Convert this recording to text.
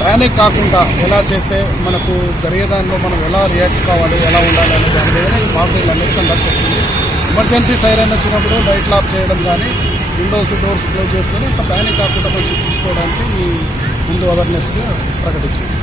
Panic కాకుండా ఎలా చేస్తే మనకు జరిగేదానిలో మనం ఎలా రియాక్ట్ కావాలి, ఎలా ఉండాలి అనే దాని మీద ఈ మాక్ డ్రిల్ అనేది కండక్ట్ అవుతుంది. ఎమర్జెన్సీ సైరన్ వచ్చినప్పుడు లైట్లు ఆఫ్ చేయడం కానీ, విండోస్ డోర్స్ క్లోజ్ చేసుకొని అంత ప్యానిక్ కాకుండా మంచి చూసుకోవడానికి ఈ ముందు అవేర్నెస్గా ప్రకటించింది.